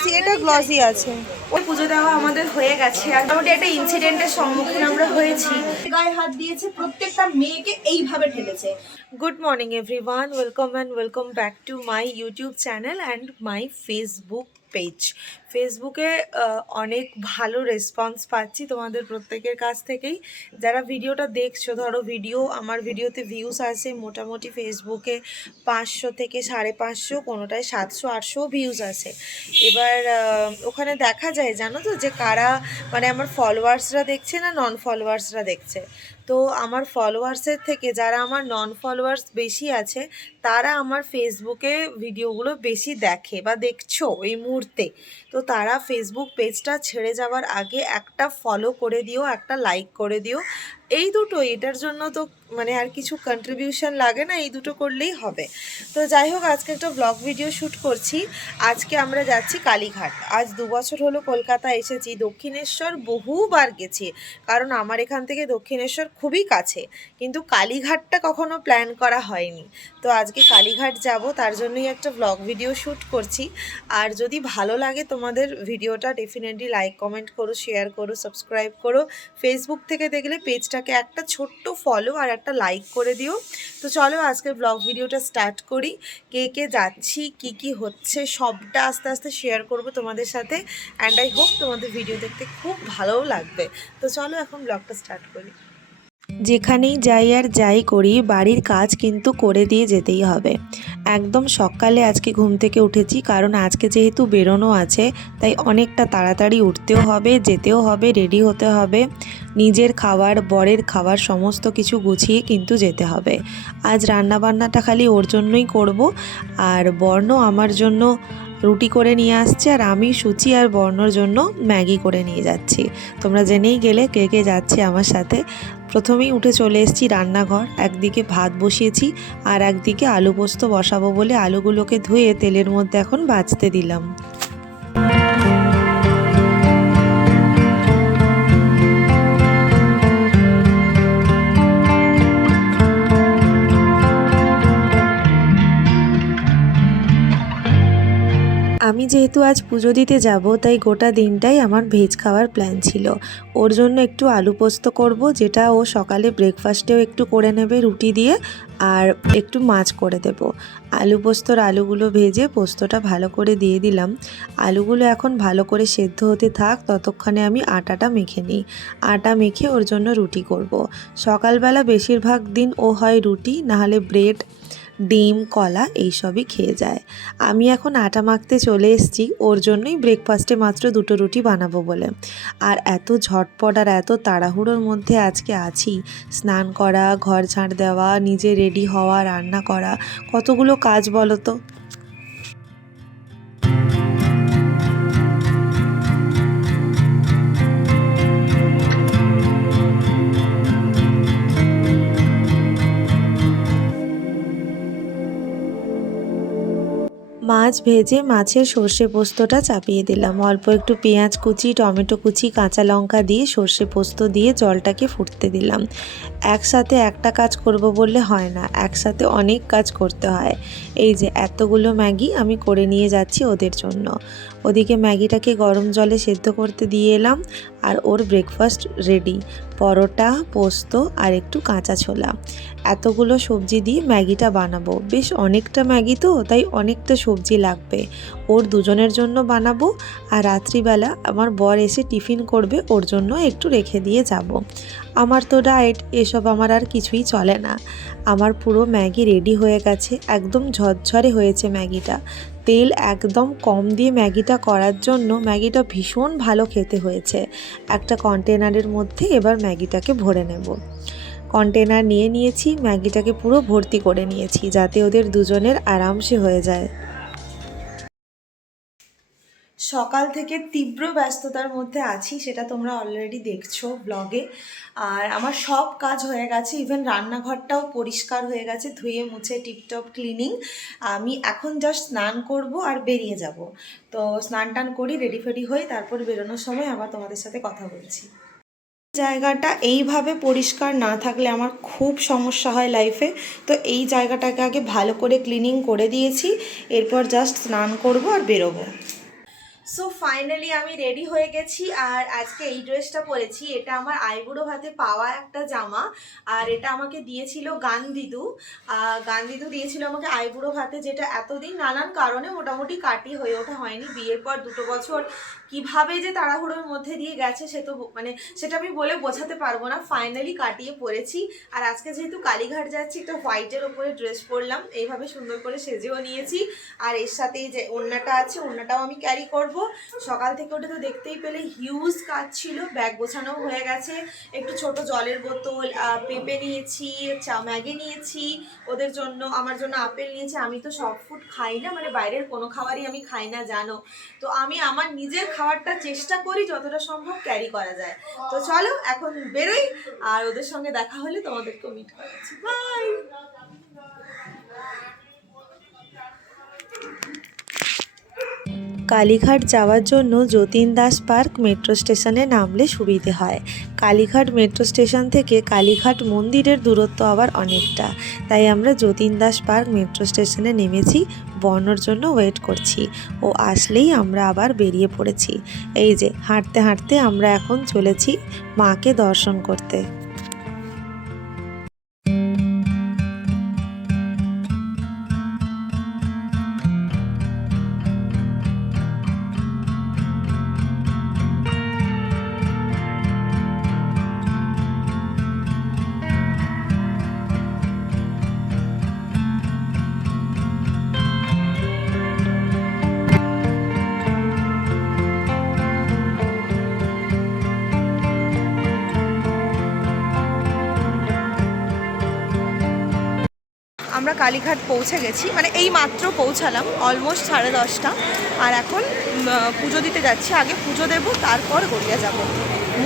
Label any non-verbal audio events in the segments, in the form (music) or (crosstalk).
Glossy এটা glossy আছে। ওই পুজো দেওয়া আমাদের হয়ে গেছে। আর মোটামুটি একটা ইনসিডেন্টের সম্মুখীন আমরা হয়েছি। গায়ে হাত দিয়েছে প্রত্যেকটা মেয়েকে এইভাবে ঠেলেছে। Good morning everyone welcome and welcome back to my YouTube channel and my Facebook page ফেসবুকে অনেক ভালো রেসপন্স পাচ্ছি তোমাদের প্রত্যেকের কাছ থেকেই। যারা ভিডিওটা দেখছ, ধরো ভিডিও আমার ভিডিওতে ভিউস আছে মোটামুটি ফেসবুকে পাঁচশো থেকে সাড়ে পাঁচশো, কোনোটায় সাতশো আটশো ভিউজ আছে এবার ওখানে দেখা যায়, জানো তো, যে কারা মানে আমার ফলোয়ার্সরা দেখছে না নন ফলোয়ার্সরা দেখছে? তো আমার ফলোয়ার্সের থেকে, যারা আমার নন ফলোয়ার্স বেশি আছে, তারা আমার ফেসবুকে ভিডিওগুলো বেশি দেখে বা দেখছ এই মুহূর্তে। তো তারা ফেসবুক পেজটা ছেড়ে যাওয়ার আগে একটা ফলো করে দিও একটা লাইক করে দিও। এই দুটো, এটার জন্য তো মানে আর কিছু কন্ট্রিবিউশন লাগে না, এই দুটো করলেই হবে। তো যাই হোক, আজকে একটা ব্লগ ভিডিও শ্যুট করছি। আজকে আমরা যাচ্ছি কালীঘাট। আজ দু বছর হলো কলকাতা এসেছি, দক্ষিণেশ্বর বহুবার গেছি। কারণ আমার এখান থেকে দক্ষিণেশ্বর খুবই কাছে। কিন্তু কালীঘাটটা কখনো প্ল্যান করা হয়নি। তো আজকে কালীঘাট যাব, তার জন্যই একটা ব্লগ ভিডিও শ্যুট করছি। আর যদি ভালো লাগে তোমাদের ভিডিওটা ডেফিনেটলি লাইক কমেন্ট করো শেয়ার করো সাবস্ক্রাইব করো। ফেসবুক থেকে দেখলে পেজটাকে একটা ছোট্ট ফলো আর একটা লাইক করে দিও। তো চলো আজকের ব্লগ ভিডিওটা স্টার্ট করি। কে কে যাচ্ছি, কি কি হচ্ছে, সবটা আস্তে আস্তে শেয়ার করব তোমাদের সাথে। অ্যান্ড আই হোপ তোমাদের ভিডিও দেখতে খুব ভালোও লাগবে। তো চলো এখন ব্লগটা স্টার্ট করি। যেখানেই যাই আর যাই করি, বাড়ির কাজ কিন্তু করে দিয়ে যেতেই হবে। একদম সকালে আজকে ঘুম থেকে উঠেছি, কারণ আজকে যেহেতু বেরোনো আছে, তাই অনেকটা তাড়াতাড়ি উঠতেও হবে, যেতেও হবে রেডি হতে হবে। নিজের খাবার, বরের খাবার সমস্ত কিছু গুছিয়ে কিন্তু যেতে হবে। আজ রান্নাবান্নাটা খালি ওর জন্যই করব, আর বর্ণ আমার জন্য রুটি করে নিয়ে আসছে আর আমি, সুচি আর বর্ণর জন্য ম্যাগি করে নিয়ে যাচ্ছি। তোমরা জেনেই গেলে কে কে যাচ্ছে আমার সাথে। প্রথমেই উঠে চলে এসেছি রান্নাঘর। একদিকে ভাত বসিয়েছি আর একদিকে আলু পোস্ত বসাবো বলে আলুগুলোকে ধুয়ে তেলের মধ্যে এখন ভাজতে দিলাম। আমি যেহেতু আজ পুজো দিতে যাব, তাই গোটা দিনটাই আমার ভেজ খাওয়ার প্ল্যান ছিল। ওর জন্য একটু আলু পোস্ত করব, যেটা ও সকালে ব্রেকফাস্টেও একটু করে নেবে রুটি দিয়ে, আর একটু মাছ করে দেব। আলু পোস্তর আলুগুলো ভেজে পোস্তটা ভালো করে দিয়ে দিলাম। আলুগুলো এখন ভালো করে সেদ্ধ হতে থাক, ততক্ষণে আমি আটাটা মেখে নিই। আটা মেখে ওর জন্য রুটি করব। সকালবেলা বেশিরভাগ দিন ও হয় রুটি, নাহলে ব্রেড ডিম, কলা এইসবই খেয়ে যায়। আমি এখন আটা মাখতে চলে এসেছি, ওর জন্যই ব্রেকফাস্টে মাত্র দুটো রুটি বানাবো বলে। আর এত ঝটপট আর এত তাড়াহুড়োর মধ্যে আজকে আছি। স্নান করা, ঘর ঝাঁট দেওয়া, নিজে রেডি হওয়া, রান্না করা, কতগুলো কাজ বলো তো? মাছ ভেজে মাছের সর্ষে পোস্তটা চাপিয়ে দিলাম। অল্প একটু পেঁয়াজ কুচি, টমেটো কুচি, কাঁচা লঙ্কা দিয়ে সর্ষে পোস্ত দিয়ে জলটাকে ফুটতে দিলাম। একসাথে একটা কাজ করব বললে হয় না, একসাথে অনেক কাজ করতে হয়। এই যে এতগুলো ম্যাগি আমি করে নিয়ে যাচ্ছি ওদের জন্য। ওদিকে ম্যাগিটাকে গরম জলে সেদ্ধ করতে দিয়ে এলাম আর ওর ব্রেকফাস্ট রেডি পরোটা, পোস্ত আর একটু কাঁচা ছোলা। এতগুলো সবজি দিয়ে ম্যাগিটা বানাবো। বেশ অনেকটা ম্যাগি তো, তাই অনেকটা সবজি লাগবে। ওর দুজনের জন্য বানাবো আর রাত্রিবেলা আমার বর এসে টিফিন করবে, ওর জন্য একটু রেখে দিয়ে যাব। আমার তো ডায়েট, এসব আমার আর কিছুই চলে না। আমার পুরো ম্যাগি রেডি হয়ে গেছে, একদম ঝরঝরে হয়েছে ম্যাগিটা। তেল একদম কম দিয়ে ম্যাগিটা করার জন্য ম্যাগিটা ভীষণ ভালো খেতে হয়েছে। একটা কন্টেনারের মধ্যে এবার ম্যাগিটাকে ভরে নেব। কন্টেনার নিয়ে নিয়েছি, ম্যাগিটাকে পুরো ভর্তি করে নিয়েছি, যাতে ওদের দুজনের আরামসে হয়ে যায়। সকাল থেকে তীব্র ব্যস্ততার মধ্যে আছি, সেটা তোমরা অলরেডি দেখছ ব্লগে আর আমার সব কাজ হয়ে গেছে ইভেন রান্নাঘরটাও পরিষ্কার হয়ে গেছে, ধুয়ে মুছে টিপটপ ক্লিনিং আমি এখন জাস্ট স্নান করব আর বেরিয়ে যাব। তো স্নান টান করি রেডি ফেডি হই তারপর বেরোনোর সময় আবার তোমাদের সাথে কথা বলছি। জায়গাটা এইভাবে পরিষ্কার না থাকলে আমার খুব সমস্যা হয় লাইফে তো এই জায়গাটাকে আগে ভালো করে ক্লিনিং করে দিয়েছি, এরপর জাস্ট স্নান করব আর বেরোবো। সো ফাইনালি আমি রেডি হয়ে গেছি আর আজকে এই ড্রেসটা পরেছি। এটা আমার আইবুড়ো ভাতে পাওয়া একটা জামা আর এটা আমাকে দিয়েছিল গান্ধিদু। গান্ধিদু দিয়েছিল আমাকে আইবুড়ো ভাতে যেটা এতদিন নানান কারণে মোটামুটি কাটি হয়ে ওঠা হয়নি। বিয়ের পর দুটো বছর কীভাবে যে তাড়াহুড়োর মধ্যে দিয়ে গেছে সে তো মানে সেটা আমি বলে বোঝাতে পারব না। ফাইনালি কাটিয়ে পরেছি আর আজকে যেহেতু কালীঘাট যাচ্ছি, একটা হোয়াইটের ওপরে ড্রেস পরলাম। এইভাবে সুন্দর করে সেজেও নিয়েছি। আর এর সাথে এই যে ওড়নাটা আছে, ওড়নাটাও আমি ক্যারি করব। সকাল থেকে ওটা তো দেখতেই পেলে হিউজ কাজ ছিল। ব্যাগ গোছানো হয়ে গেছে। একটু ছোট জলের বোতল পেঁপে নিয়েছি, চা, ম্যাগি নিয়েছি। ওদের জন্য, আমার জন্য আপেল নিয়েছি। আমি তো সব ফুড খাই না। মানে বাইরের কোনো খাবারই আমি খাই না, জানো। তো আমি আমার নিজের খাবারটা চেষ্টা করি যতটা সম্ভব ক্যারি করা যায়। তো চলো, এখন বেরোই, আর ওদের সঙ্গে দেখা হলে তোমাদেরকে মিট করাচ্ছি। বাই কালীঘাট যাওয়ার জন্য যতীন দাস পার্ক মেট্রো স্টেশনে নামলে সুবিধে হয়। কালীঘাট মেট্রো স্টেশন থেকে কালীঘাট মন্দিরের দূরত্ব আবার অনেকটা। তাই আমরা যতীন দাস পার্ক মেট্রো স্টেশনে নেমেছি, বর্ণর জন্য ওয়েট করছি। ও আসলেই আমরা আবার বেরিয়ে পড়েছি। এই যে, হাঁটতে হাঁটতে আমরা এখন চলেছি মাকে দর্শন করতে। আমরা কালীঘাট পৌঁছে গেছি মানে এই মাত্র পৌঁছালাম অলমোস্ট সাড়ে দশটা। আর এখন পুজো দিতে যাচ্ছি আগে পুজো দেব তারপর গড়িয়া যাব।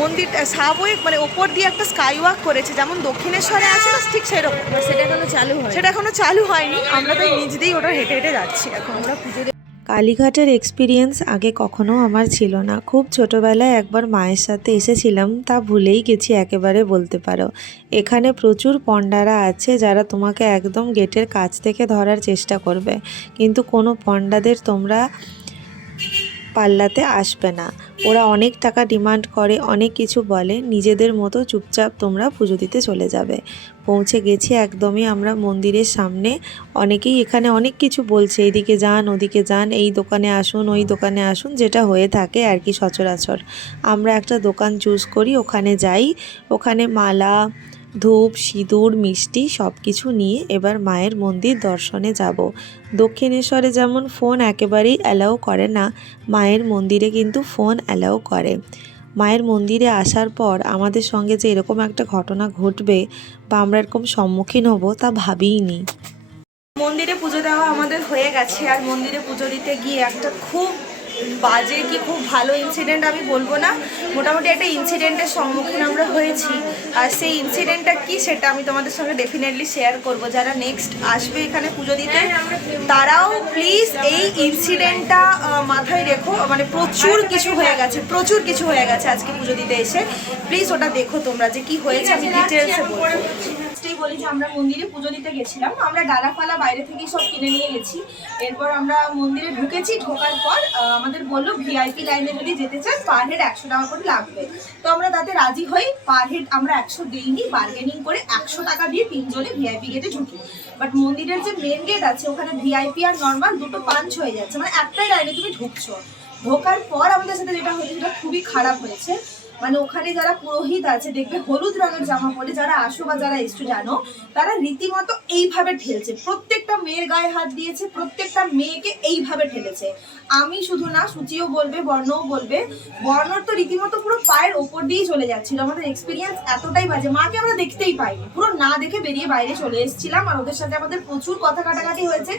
মন্দিরটা সাবওয়ে মানে ওপর দিয়ে একটা স্কাই ওয়াক করেছে যেমন দক্ষিণেশ্বরে আছে না ঠিক সেরকম। সেটা এখনও চালু হয় সেটা এখনও চালু হয়নি আমরা তাই নিজ দিয়েই ওটা হেঁটে হেঁটে যাচ্ছি। এখন আমরা পুজো কালীঘাটের এক্সপিরিয়েন্স আগে কখনো আমার ছিল না। খুব ছোটোবেলায় একবার মায়ের সাথে এসেছিলাম, তা ভুলেই গেছি একেবারে বলতে পারো। এখানে প্রচুর পণ্ডারা আছে যারা তোমাকে একদম গেটের কাছ থেকে ধরার চেষ্টা করবে। কিন্তু কোনো পণ্ডাদের তোমরা পাল্লাতে আসবে না। ওরা অনেক টাকা ডিমান্ড করে, অনেক কিছু বলে, নিজেদের মতো চুপচাপ তোমরা পুজো দিতে চলে যাবে। পৌঁছে গেছি একদমই আমরা মন্দিরের সামনে। অনেকেই এখানে অনেক কিছু বলছে এইদিকে যান, ওদিকে যান, এই দোকানে আসুন, ওই দোকানে আসুন, যেটা হয়ে থাকে আর কি সচরাচর। আমরা একটা দোকান চুজ করি, ওখানে যাই, ওখানে মালা ধূপ, সিঁদুর, মিষ্টি সব কিছু নিয়ে এবার মায়ের মন্দির দর্শনে যাব। দক্ষিণেশ্বরে যেমন ফোন একেবারেই অ্যালাউ করে না, মায়ের মন্দিরে কিন্তু ফোন অ্যালাউ করে। মায়ের মন্দিরে আসার পর আমাদের সঙ্গে যে এরকম একটা ঘটনা ঘটবে বা আমরা এরকম সম্মুখীন হব তা ভাবিইনি মন্দিরে পুজো দেওয়া আমাদের হয়ে গেছে। আর মন্দিরে পুজো দিতে গিয়ে একটা খুব বাজে কি খুব ভালো ইনসিডেন্ট আমি বলব না। মোটামুটি একটা ইনসিডেন্টের সম্মুখীন আমরা হয়েছি। আর সেই ইনসিডেন্টটা কি সেটা আমি তোমাদের সঙ্গে ডেফিনেটলি শেয়ার করব। যারা নেক্সট আসবে এখানে পুজো দিতে তারাও প্লিজ এই ইনসিডেন্টটা মাথায় রেখো। মানে প্রচুর কিছু হয়ে গেছে প্রচুর কিছু হয়ে গেছে আজকে পুজো দিতে এসে। প্লিজ ওটা দেখো তোমরা যে কি হয়েছে আমি ডিটেলসে বলব। বলি যে আমরা মন্দিরে পুজো দিতে গেছিলাম। আমরা ডালা ফালা বাইরে থেকেই সব কিনে নিয়ে গেছি। এরপর আমরা মন্দিরে ঢুকেছি, ঢোকার পর আমাদের বলল ভিআইপি লাইনে যদি যেতে চান পার হেড একশো টাকা করে লাগবে। তো আমরা তাতে রাজি হই পার হেড আমরা একশো দিইনি বার্গেনিং করে একশো টাকা দিয়ে তিনজনে ভিআইপি গেটে ঢুকি। বাট মন্দিরের যে মেন গেট আছে, ওখানে ভিআইপি আর নর্মাল দুটো পাঞ্চ হয়ে যাচ্ছে। মানে একটাই লাইনে তুমি ঢুকছো। ঢোকার পর আমাদের সাথে যেটা হয়েছে, সেটা খুবই খারাপ হয়েছে। মানে ওখানে যারা পুরোহিত আছে, দেখবে হলুদ রঙের জামা পরে যারা আসো বা যারা এসছো জানো, তারা রীতিমতো এইভাবে ঠেলছে। প্রত্যেকটা মেয়ের গায়ে হাত দিয়েছে, প্রত্যেকটা মেয়েকে এইভাবে ঠেলেছে। আমি শুধু না সুচিও বলবে বর্ণও বলবে। বর্ণর তো রীতিমতো পুরো পায়ের ওপর দিয়েই চলে যাচ্ছিল। আমাদের এক্সপিরিয়েন্স এতটাই বাজে। মাকে আমরা দেখতেই পাইনি। পুরো না দেখে বেরিয়ে বাইরে চলে এসেছিলাম। আর ওদের সাথে আমাদের প্রচুর কথা কাটাকাটি হয়েছে।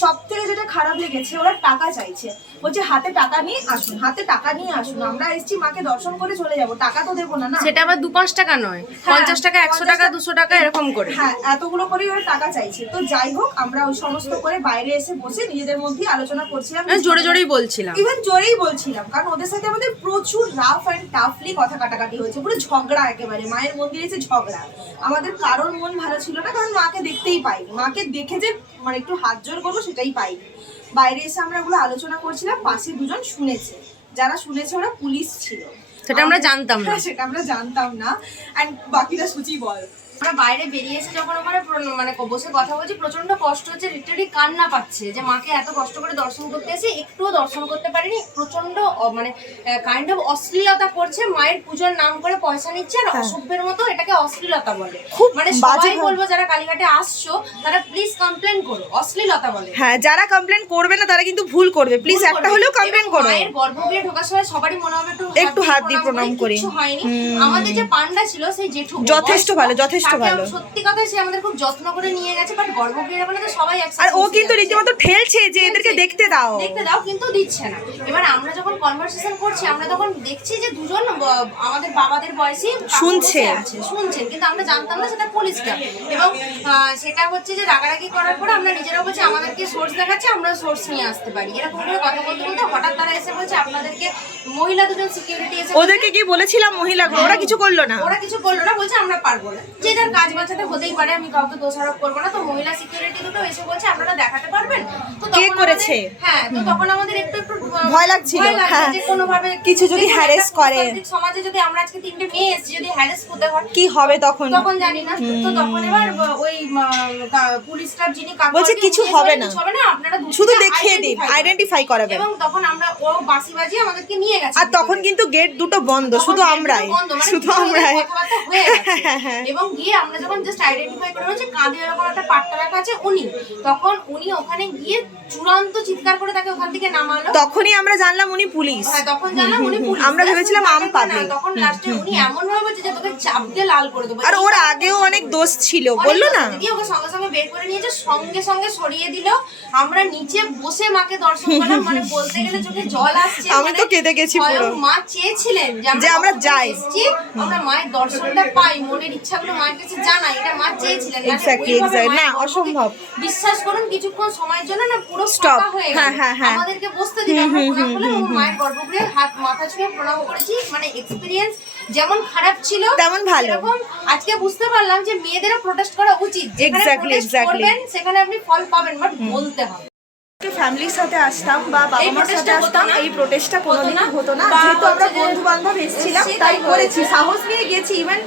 সব থেকে যেটা খারাপ লেগেছে ওরা টাকা চাইছে। বলছে হাতে টাকা নিয়ে আসুন হাতে টাকা নিয়ে আসুন। আমরা এসেছি মাকে দর্শন করে চলে যাব। টাকা তো দেবো না না? সেটা আবার দু পাঁচ টাকা নয়। পঞ্চাশ টাকা একশো টাকা দুশো টাকা এরকম করে। হ্যাঁ এতগুলো করেই ওরা টাকা চাইছে। তো যাই হোক আমরা ওই সমস্ত করে বাইরে এসে বসে নিজেদের মধ্যেই আলোচনা করছিলাম। জোরে জোরেই বলছিলাম। ইভেন জোরেই বলছিলাম কারণ ওদের সাথে আমাদের প্রচুর রাফ অ্যান্ড টাফলি কথা কাটাকাটি হয়েছে পুরো ঝগড়া একেবারে মায়ের মন্দিরে এসে ঝগড়া। আমাদের কারোর মন ভালো ছিল না কারণ মাকে দেখতেই পাইনি। মাকে দেখে যে মানে একটু হাত জোর করব সেটাই পাইনি। বাইরে এসে আমরা ওগুলো আলোচনা করছিলাম পাশে দুজন শুনেছে। যারা শুনেছে ওরা পুলিশ ছিল। সেটা আমরা জানতাম না। (laughs) সেটা আমরা জানতাম না। এন্ড বাকিটা সুচি বল। আমরা বাইরে বেরিয়েছি যখন ওখানে মানে বসে কথা বলছি প্রচণ্ড কষ্ট হচ্ছে লিটারি কান্না পাচ্ছে যে মাকে এত কষ্ট করে দর্শন করতে এসে একটুও দর্শন করতে পারিনি প্রচণ্ড মানে কাইন্ড অফ অশ্লীলতা করছে মায়ের পুজোর নাম করে পয়সা নিচ্ছে আর অসভ্যের মতো এটাকে অশ্লীলতা বলে। খুব মানে সবাই বলব যারা কালীঘাটে আসছো তারা প্লিজ কমপ্লেন করো অশ্লীলতা বলে। হ্যাঁ যারা কমপ্লেন করবে না তারা কিন্তু ভুল করবে। প্লিজ একটা হলেও কমপ্লেন করো। মায়ের গর্ভগৃহে ঢোকার সময় সবারই মনে হবে একটু হাত দিয়ে প্রণাম করি। হয়নি। আমাদের যে পান্ডা ছিল সেই জেঠু যথেষ্ট ভালো, যথেষ্ট তাকে ভালো। সত্যি কথা সে আমাদের খুব যত্ন করে নিয়ে গেছে বাট গর্ভগৃহের ওখানে তো সবাই আর ও কিন্তু রীতিমতো ঠেলছে যে এদেরকে দেখতে দাও। দেখতে দাও কিন্তু দিচ্ছে না। এবার আমরা যখন কনভারসেশন করছি আমরা তখন দেখছি যে দুজন আমাদের বাবাদের বয়সী শুনছে। শুনছেন। কিন্তু আমরা জানতাম না সেটা পুলিশটা এবং সেটা হচ্ছে যে রাগারাগি করার পর আমরা নিজেরা বলছি আমাদেরকে সোর্স দেখাচ্ছে আমরা সোর্স নিয়ে আসতে পারি। এরকম করে কথা বলতে বলতে হঠাৎ তারা এসে বলছে আপনাদেরকে মহিলা দুজন সিকিউরিটি এসে ওদেরকে কি বলেছিলাম মহিলাগুলো ওরা কিছু করল না। ওরা কিছু করল না বলছে আমরা পারব না। যে যার কাজ বাঁচাতে হতেই পারে আমি কাউকে দোষারোপ করব না তো মহিলা সিকিউরিটি দুটো এসে বলছে আপনারা দেখাতে পারবেন তো কে করেছে? হ্যাঁ তো তখন আমাদের একটু একটু ভয় লাগছিল, হ্যাঁ। যে কোনোভাবে কিছু যদি হ্যারেস করে। সমাজে যদি আমরা আজকে তিনটে মেয়ে এসেছি যদি হ্যারেস হতে হয় কি হবে তখন তখন জানি না তো তখন এবার ওই পুলিশ স্টাফ যিনি কাকু বলছে, কিছু হবে না। হবে না আপনারা শুধু দেখিয়ে দিন। আইডেন্টিফাই করাবেন এবং তখন আমরা ও বাসি বাজিয়ে আমাদেরকে নিয়ে গেছে আর তখন কিন্তু গেট দুটো বন্ধ শুধু আমরাই মানে শুধু আমরাই হয়ে। (laughs) এবং গিয়ে আমরা যখন জাস্ট আইডেন্টিফাই করে বলছি কাঁধে এরকম একটা পাট্টা রাখা আছে উনি। তখন উনি ওখানে গিয়ে চূড়ান্ত চিৎকার করে তাকে ওখান থেকে নামালো। তখনই আমরা জানলাম উনি পুলিশ। হ্যাঁ, তখন জানলাম উনি পুলিশ। আমরা ভেবেছিলাম আম পাবলিক তখন লাস্টে উনি এমন ভাবে বলছে যে তোকে চাপ দিয়ে লাল করে দেবো। আর ওর আগেও অনেক দোষ ছিল বলল না? দিদি ওকে সঙ্গে সঙ্গে বের করে নিয়েছে সঙ্গে সঙ্গে সরিয়ে দিল। আমরা নিচে বসে মাকে দর্শন করলাম। মানে বলতে গেলে চোখে জল আসছে। আমি তো মানে কেঁদে গেছি পুরো। মা চেয়েছিলেন যে আমরা যাই। আমরা মায়ের দর্শনটা পাই। মনের ইচ্ছাগুলো মায়ের কাছে জানাই এটা মা চেয়েছিলেন নাহলে Exactly, ওইভাবে exactly. মায়ের না, অসম্ভব। বিশ্বাস করুন কিছুক্ষণ সময়ের জন্য না পুরো. ফাঁকা হয়ে হ্যাঁ, হ্যাঁ, হ্যাঁ। আমাদেরকে বসতে দিল আমরা প্রণাম করলাম মায়ের গর্ভগৃহে হাত মাথা ছুঁয়ে প্রণাম করেছি মানে এক্সপিরিয়েন্স যেমন খারাপ ছিল তেমন ভালো। আজকে বুঝতে পারলাম যে মেয়েদেরও প্রোটেস্ট করা উচিত সেখানে আপনি ফল পাবেন বাট বলতে হবে ফ্যামিলির সাথে আসতাম বা বাবা মার সাথে আসতাম এই প্রোটেস্টটা হতো না? যেহেতু আমরা বন্ধু বান্ধব এসেছিলাম তাই করেছি। সাহস নিয়ে গেছি ইভেন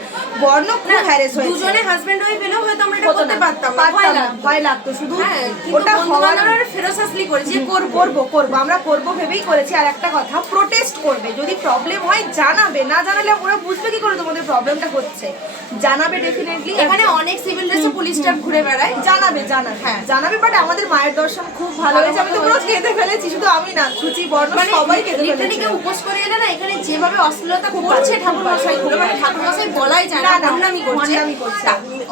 বর্ণ খুব হ্যারেস হয়েছে। দুজনে হাজবেন্ড ওয়াইফ হয়তো আমরা এটা করতে পারতাম পারতাম ভয় না, লাগতো। ভয় লাগতো। শুধু হ্যাঁ, ওটা হওয়ার ফেরোসাসলি করেছি যে করব। করব করব। আমরা করব ভেবেই করেছি। আর একটা কথা প্রোটেস্ট করবে। যদি প্রবলেম হয় জানাবে। না জানালে ওরা বুঝবে কি করে তোমাদের প্রবলেমটা হচ্ছে। জানাবে ডেফিনেটলি এখানে অনেক সিভিল ড্রেসে পুলিশ স্টাফ ঘুরে বেড়ায়। জানাবে জানাবে। হ্যাঁ। জানাবে বাট আমাদের মায়ের দর্শন খুব ভালো হয়েছে আমি তো পুরো কেঁদে ফেলেছি শুধু আমি না বর্ণ মানে সবাই কেঁদে ফেলেছে। উপোস করে এলে না এখানে যেভাবে অশ্লীলতা করছে ঠাকুর মশাই গুলো মানে ঠাকুর মশাই বলাই যায় না ভণ্ডামি করছে।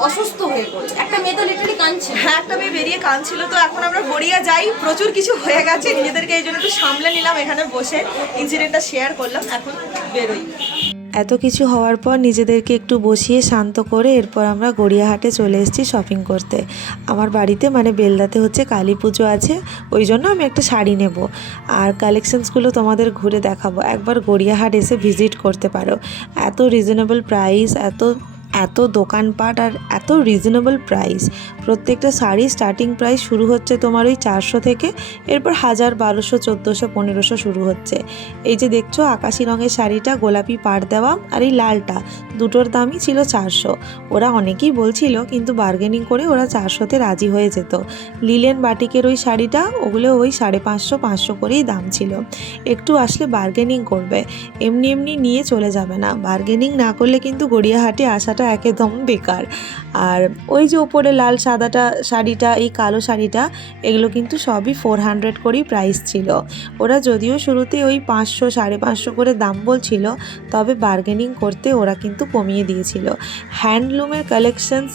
অসুস্থ হয়ে পড়ছে। একটা মেয়ে তো লিটারালি কাঁদছে। হ্যাঁ একটা মেয়ে বেরিয়ে কাঁদছিল তো এখন আমরা গড়িয়া যাই। প্রচুর কিছু হয়ে গেছে নিজেদেরকে এই জন্য একটু সামলে নিলাম এখানে বসে। ইনসিডেন্টটা শেয়ার করলাম এখন বেরোই। এত কিছু হওয়ার পর নিজেদেরকে একটু বসিয়ে শান্ত করে এরপর আমরা গড়িয়াহাটে চলে এসেছি শপিং করতে। আমার বাড়িতে মানে বেলদাতে হচ্ছে কালী পুজো আছে, ওই জন্য আমি একটা শাড়ি নেব। আর কালেকশানসগুলো তোমাদের ঘুরে দেখাবো। একবার গড়িয়াহাট এসে ভিজিট করতে পারো। এত রিজনেবল প্রাইস এত এত দোকানপাট আর এত রিজনেবল প্রাইস প্রত্যেকটা শাড়ি স্টার্টিং প্রাইস শুরু হচ্ছে তোমার ওই চারশো থেকে, এরপর হাজার বারোশো, চোদ্দোশো, পনেরোশো শুরু হচ্ছে। এই যে দেখছ, আকাশি রঙের শাড়িটা, গোলাপি পাড় দেওয়া আর এই লালটা, দুটোর দামই ছিল চারশো। ওরা অনেকেই বলছিল, কিন্তু বার্গেনিং করে ওরা চারশোতে রাজি হয়ে যেত। লিলেন বাটিকের ওই শাড়িটা, ওগুলো ওই সাড়ে পাঁচশো পাঁচশো করেই দাম ছিল। একটু আসলে বার্গেনিং করবে। এমনি এমনি নিয়ে চলে যাবে না। বার্গেনিং না করলে কিন্তু গড়িয়াহাটে আসাটা একদম বেকার। আর ওই যে ওপরে লাল সাদাটা শাড়িটা, এই কালো শাড়িটা, এগুলো কিন্তু সবই ফোর হান্ড্রেড করেই প্রাইস ছিল। ওরা যদিও শুরুতে ওই পাঁচশো, সাড়ে পাঁচশো করে দাম বলছিল, তবে বার্গেনিং করতে ওরা কিন্তু কমিয়ে দিয়েছিল। হ্যান্ডলুমের কালেকশনস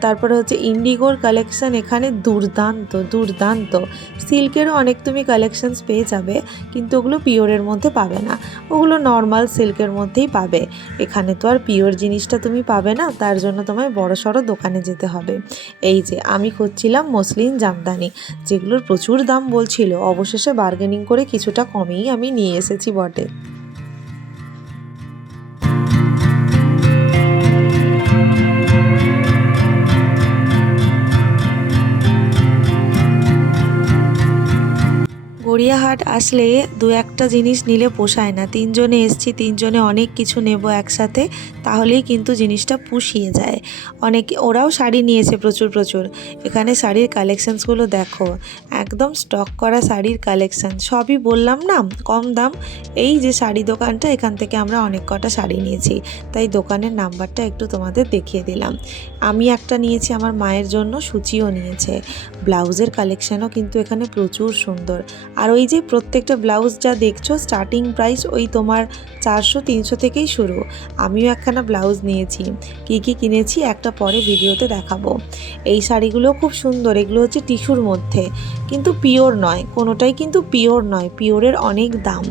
তারপরে হচ্ছে ইন্ডিগোর কালেকশন এখানে দুর্দান্ত দুর্দান্ত। সিল্কেরও অনেক তুমি কালেকশনস পেয়ে যাবে, কিন্তু ওগুলো পিওরের মধ্যে পাবে না। ওগুলো নর্মাল সিল্কের মধ্যেই পাবে। এখানে তো আর পিওর জিনিসটা তুমি পাবে না, তার জন্য তোমায় বড় সড়ো দোকানে যেতে হবে। এই যে, আমি খুঁজছিলাম মসলিন জামদানি, যেগুলোর প্রচুর দাম বলছিল। অবশেষে বার্গেনিং করে কিছুটা কমেই আমি নিয়ে এসেছি বটে। গড়িয়াহাট আসলে দু একটা জিনিস নিলে পোষায় না। তিনজনে এসছি, তিনজনে অনেক কিছু নেব একসাথে, তাহলেই কিন্তু জিনিসটা পুষিয়ে যায়। অনেকে, ওরাও শাড়ি নিয়েছে প্রচুর প্রচুর। এখানে শাড়ির কালেকশানসগুলো দেখো, একদম স্টক করা শাড়ির কালেকশান সবই বললাম না, কম দাম। এই যে শাড়ি দোকানটা, এখান থেকে আমরা অনেক কটা শাড়ি নিয়েছি। তাই দোকানের নাম্বারটা একটু তোমাদের দেখিয়ে দিলাম। আমি একটা নিয়েছি, আমার মায়ের জন্য সূচিও নিয়েছে। ব্লাউজের কালেকশানও কিন্তু এখানে প্রচুর সুন্দর। আর ওই যে প্রত্যেকটা ব্লাউজ যা দেখছ স্টার্টিং প্রাইস ওই তোমার চারশো, তিনশো থেকেই শুরু। আমিও একখানা ব্লাউজ নিয়েছি। কী কী কিনেছি একটা পরে ভিডিওতে দেখাবো। এই শাড়িগুলো খুব সুন্দর, এগুলো হচ্ছে টিস্যুর মধ্যে। কিন্তু পিওর নয়, কোনোটাই কিন্তু পিওর নয়, পিওরের অনেক দাম।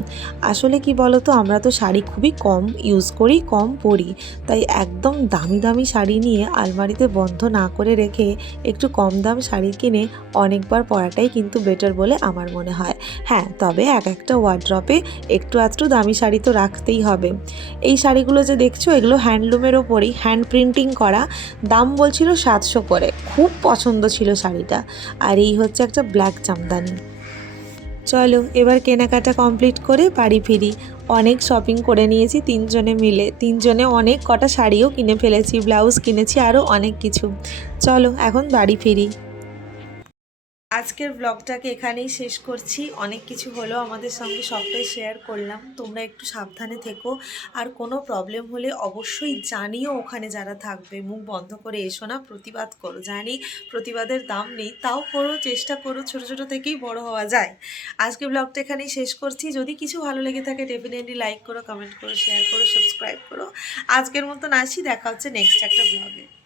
আসলে কি বলো তো আমরা তো শাড়ি খুবই কম ইউজ করি, কম পরি। তাই একদম দামি দামি শাড়ি নিয়ে আলমারিতে বন্ধ না করে রেখে একটু কম দাম শাড়ি কিনে অনেকবার পরাটাই কিন্তু বেটার বলে আমার মনে হয়। হ্যাঁ তবে এক একটা ওয়ার্ড্রপে একটু আধটু দামি শাড়ি তো রাখতেই হবে। এই শাড়িগুলো যে দেখছ, এগুলো হ্যান্ডলুমের ওপরই হ্যান্ড প্রিন্টিং করা, দাম বলছিল সাতশো করে। খুব পছন্দ ছিল শাড়িটা। আর এই হচ্ছে একটা ব্ল্যাক জামদানি। চলো, এবার কেনাকাটা কমপ্লিট করে বাড়ি ফিরি। অনেক শপিং করে নিয়েছি তিনজনে মিলে। তিনজনে অনেক কটা শাড়িও কিনে ফেলেছি ব্লাউজ কিনেছি আরও অনেক কিছু। চলো, এখন বাড়ি ফিরি। আজকের ব্লগটাকে এখানেই শেষ করছি। অনেক কিছু হলো আমাদের সঙ্গে, সবটাই শেয়ার করলাম। তোমরা একটু সাবধানে থেকো। আর কোনো প্রবলেম হলে অবশ্যই জানিও ওখানে যারা থাকবে। মুখ বন্ধ করে এসো না, প্রতিবাদ করো। জানি প্রতিবাদের দাম নেই, তাও করো, চেষ্টা করো, ছোট ছোট থেকেই বড় হওয়া যায়। আজকে ব্লগটা এখানেই শেষ করছি। যদি কিছু ভালো লেগে থাকে ডেফিনেটলি লাইক করো কমেন্ট করো শেয়ার করো সাবস্ক্রাইব করো। আজকের মতন আসি, দেখা হচ্ছে নেক্সট একটা ব্লগে